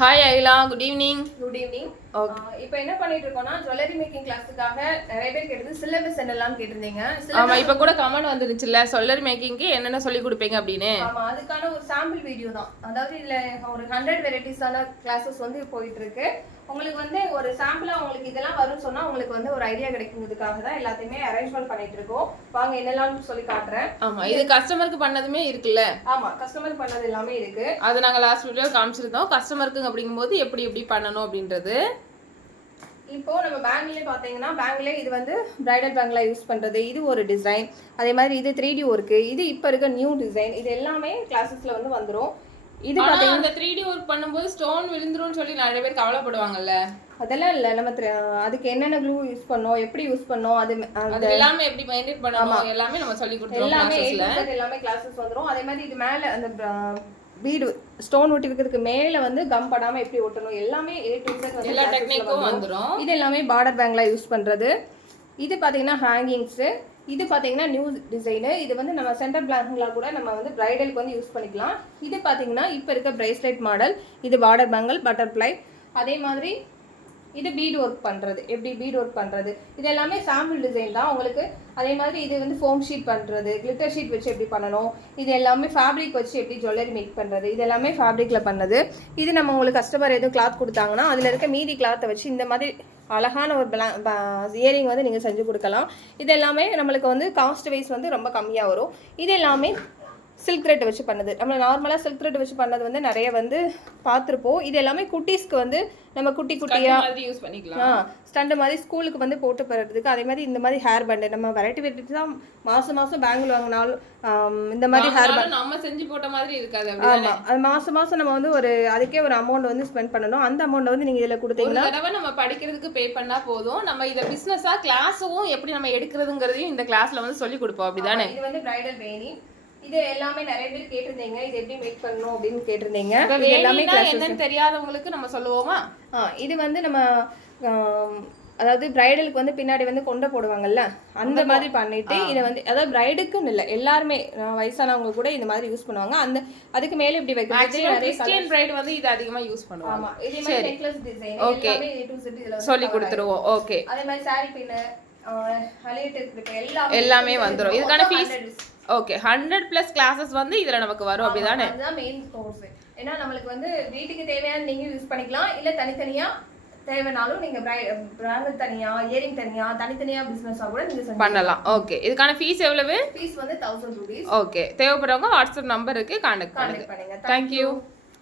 Hi Aila, good evening. Good evening. இப்போ என்ன பண்ணிட்டு இருக்கோம்னா ஜுவல்லரி மேக்கிங் கிளாஸுக்காக நிறைய பேர் கேட்டது சிலபஸ் என்னெல்லாம் கேட்டிருந்தீங்க. ஆமா, இப்போ கூட கமெண்ட் வந்துருச்சுல ஜுவல்லரி மேக்கிங்க்கு என்னென்ன சொல்லி கொடுப்பீங்க அப்படின்னு. ஆமா, அதுக்கான ஒரு சாம்பிள் வீடியோ தான். அதாவது இதுல ஒரு 100 வெரைட்டிஸான கிளாஸஸ் வந்து போயிட்டு இருக்கு. உங்களுக்கு வந்து ஒரு சாம்பிளா உங்களுக்கு இதெல்லாம் வரும்னு சொன்னா உங்களுக்கு வந்து ஒரு ஐடியா கிடைக்குங்கிறதுக்காக தான் எல்லாத்தையுமே அரேஞ்ச்மெண்ட் பண்ணிட்டு இருக்கோம். வாங்க என்னெல்லாம் சொல்லி காட்டுறேன். ஆமா, இது கஸ்டமருக்கு பண்ணதுமே இருக்குல்ல. ஆமா, கஸ்டமருக்கு பண்ணது எல்லாமே இருக்கு. அது நாங்க லாஸ்ட் வீடியோ காமிச்சிருந்தோம். கஸ்டமருக்கு அப்படிங்கும்போது எப்படி எப்படி பண்ணணும் அப்படின்றது. இப்போ நம்ம பேங்கிலே பார்த்தீங்கன்னா பேங்கிலே இது வந்து பிரைடல் பேங்கில் யூஸ் பண்ணுறது, இது ஒரு டிசைன். அதே மாதிரி இது 3D ஒர்க்கு, இது இப்போ இருக்க நியூ டிசைன். இது எல்லாமே கிளாஸஸில் வந்து வந்துடும். இது பார்த்தீங்கன்னா அந்த 3D ஒர்க் பண்ணும்போது ஸ்டோன் விழுந்துரும்னு சொல்லி நிறைய பேர் கவலைப்படுவாங்கல்ல. அதெல்லாம் இல்லை, நம்ம அதுக்கு என்னென்ன க்ளூ யூஸ் பண்ணோம், எப்படி யூஸ் பண்ணோம், அது எல்லாமே எப்படி மெயின்டைன் பண்ணணும் எல்லாமே நம்ம சொல்லி கொடுத்துருவோம். எல்லாமே கிளாஸஸ் வந்துடும். அதே மாதிரி இது மேலே அந்த பீடு ஸ்டோன் ஒட்டி வைக்கிறதுக்கு மேலே வந்து கம் படாமல் எப்படி ஒட்டணும் எல்லாமே A to Z வந்து எல்லா டெக்னிக்கும் வந்துடும். இது எல்லாமே பார்டர் பேங்கில் யூஸ் பண்ணுறது. இது பார்த்தீங்கன்னா ஹேங்கிங்ஸு. இது பார்த்தீங்கன்னா நியூ டிசைனு. இது வந்து நம்ம சென்டர் பிளாங்கில் கூட நம்ம வந்து பிரைடலுக்கு வந்து யூஸ் பண்ணிக்கலாம். இது பார்த்தீங்கன்னா இப்போ இருக்க பிரேஸ்லெட் மாடல். இது பார்டர் பேங்கிள் பட்டர்ஃப்ளை. அதே மாதிரி இது பீட் ஒர்க் பண்ணுறது, எப்படி பீட் ஒர்க் பண்ணுறது, இது எல்லாமே சாம்பிள் டிசைன் தான் உங்களுக்கு. அதே மாதிரி இது வந்து ஃபோம் ஷீட் பண்ணுறது, கிளிட்டர் ஷீட் வச்சு எப்படி பண்ணணும், இது எல்லாமே ஃபேப்ரிக் வச்சு எப்படி ஜுவல்லரி மேக் பண்ணுறது, இது எல்லாமே ஃபேப்ரிக்கில் பண்ணது. இது நம்ம உங்களுக்கு கஸ்டமர் எதுவும் கிளாத் கொடுத்தாங்கன்னா அதில் இருக்க மீதி கிளாத்தை வச்சு இந்த மாதிரி அழகான ஒரு இயரிங் வந்து நீங்கள் செஞ்சு கொடுக்கலாம். இது எல்லாமே நம்மளுக்கு வந்து காஸ்ட் வைஸ் வந்து ரொம்ப கம்மியாக வரும். இது எல்லாமே சில்க் த்ரெட் வச்சு பண்ணது. நம்ம நார்மலாக சில்க் த்ரெட் வச்சு பண்ணது வந்து நிறைய வந்து பார்த்துருப்போம். இது எல்லாமே குட்டீஸ்க்கு வந்து நம்ம குட்டி குட்டியாக யூஸ் பண்ணிக்கலாம். ஸ்டண்டு மாதிரி ஸ்கூலுக்கு வந்து போட்டு போகிறதுக்கு. அதே மாதிரி இந்த மாதிரி ஹேர் பேண்டு நம்ம வெரைட்டி தான் மாதம் மாதம் பேங்கில் வாங்கினாலும் இந்த மாதிரி ஹேர் பேண்ட் நம்ம செஞ்சு போட்ட மாதிரி இருக்காது. ஆமாம், அது மாதம் மாதம் நம்ம வந்து ஒரு அதுக்கே ஒரு அமௌண்ட் வந்து ஸ்பெண்ட் பண்ணணும். அந்த அமௌண்ட் வந்து நீங்கள் இதில் கொடுத்தீங்கன்னா தடவை நம்ம படிக்கிறதுக்கு பே பண்ணால் போதும். நம்ம இதை பிஸ்னஸாக கிளாஸும் எப்படி நம்ம எடுக்கிறதுங்கிறதையும் இந்த கிளாஸில் வந்து சொல்லி கொடுப்போம். அப்படிதானே? இது வந்து பிரைடல் வேணி. இது எல்லாமே நிறைய பேர் கேட்டிருந்தீங்க, இது எப்படி மேக் பண்ணணும் அப்படின்னு கேட்டிருந்தீங்க. எல்லாமே என்னன்னு தெரியாதவங்களுக்கு நம்ம சொல்லுவோமா? இது வந்து நம்ம அதாவது பிரைடலுக்கு வந்து பின்னாடி வந்து கொண்டை போடுவாங்கல்ல, அந்த மாதிரி பண்ணிட்டு இதை வந்து அதாவது பிரைடுக்குன்னு இல்லை எல்லாருமே வயசானவங்க கூட இந்த மாதிரி யூஸ் பண்ணுவாங்க. அந்த அதுக்கு மேலே இப்படி வைக்கிறது கிறிஸ்டியன் பிரைட் வந்து இது அதிகமாக யூஸ் பண்ணுவாங்க. ஆமா, இதே மாதிரி நெக்லஸ் டிசைன் ஓகே சொல்லி கொடுத்துருவோம். ஓகே, அதே மாதிரி சாரி பின்னு எல்லாமே வந்துடும். இதுக்கான ஃபீஸ் ஓகே 100+ கிளாஸஸ் வந்து இதுல நமக்கு வரும். அப்படிதானே? அதுதான் மெயின் கோர்ஸ். ஏன்னா நம்மளுக்கு வந்து வீட்டுக்கு தேவையான நீங்க யூஸ் பண்ணிக்கலாம், இல்ல தனித்தனியா தேவைனாலும் நீங்க பிராண்ட் தனியா இயரிங் தனியா தனித்தனியா பிசினஸா கூட நீங்க பண்ணலாம். ஓகே, இதுக்கான ஃபீஸ் எவ்வளவு? ஃபீஸ் வந்து 1000 ரூபீஸ். ஓகே, தேவைப்படுறவங்க வாட்ஸ்அப் நம்பருக்கு கான்டாக்ட் பண்ணுங்க. Thank you.